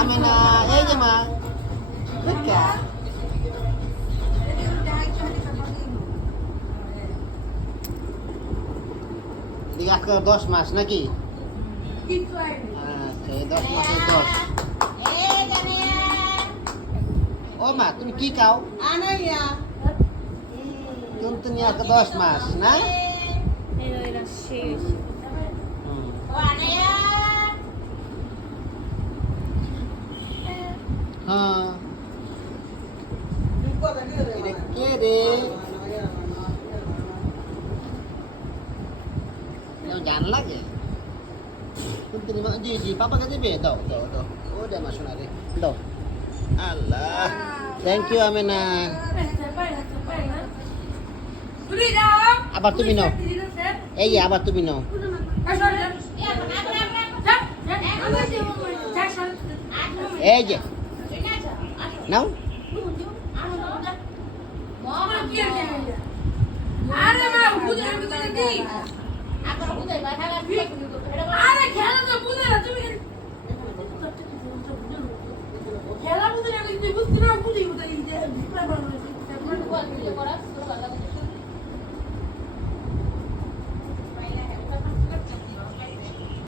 আমি না এই যে মা দেখা এদিকে আজকে 10 মাস নাকি আচ্ছা 10 মাসে 10 ও মা তুমি কি খাও তুমি আজকে 10 মাস না হ্যাঁ কে রে জান লাগে তুমি জি জি পাপাকে দেবে দাও দাও দাও ও দে মা শোনা রে দাও আল্লাহ থ্যাংক ইউ আমেনা আবার তুমি নাও এই আবার তুমি নাও এই যে নাও খেলা বুঝে বুঝতে না বুঝি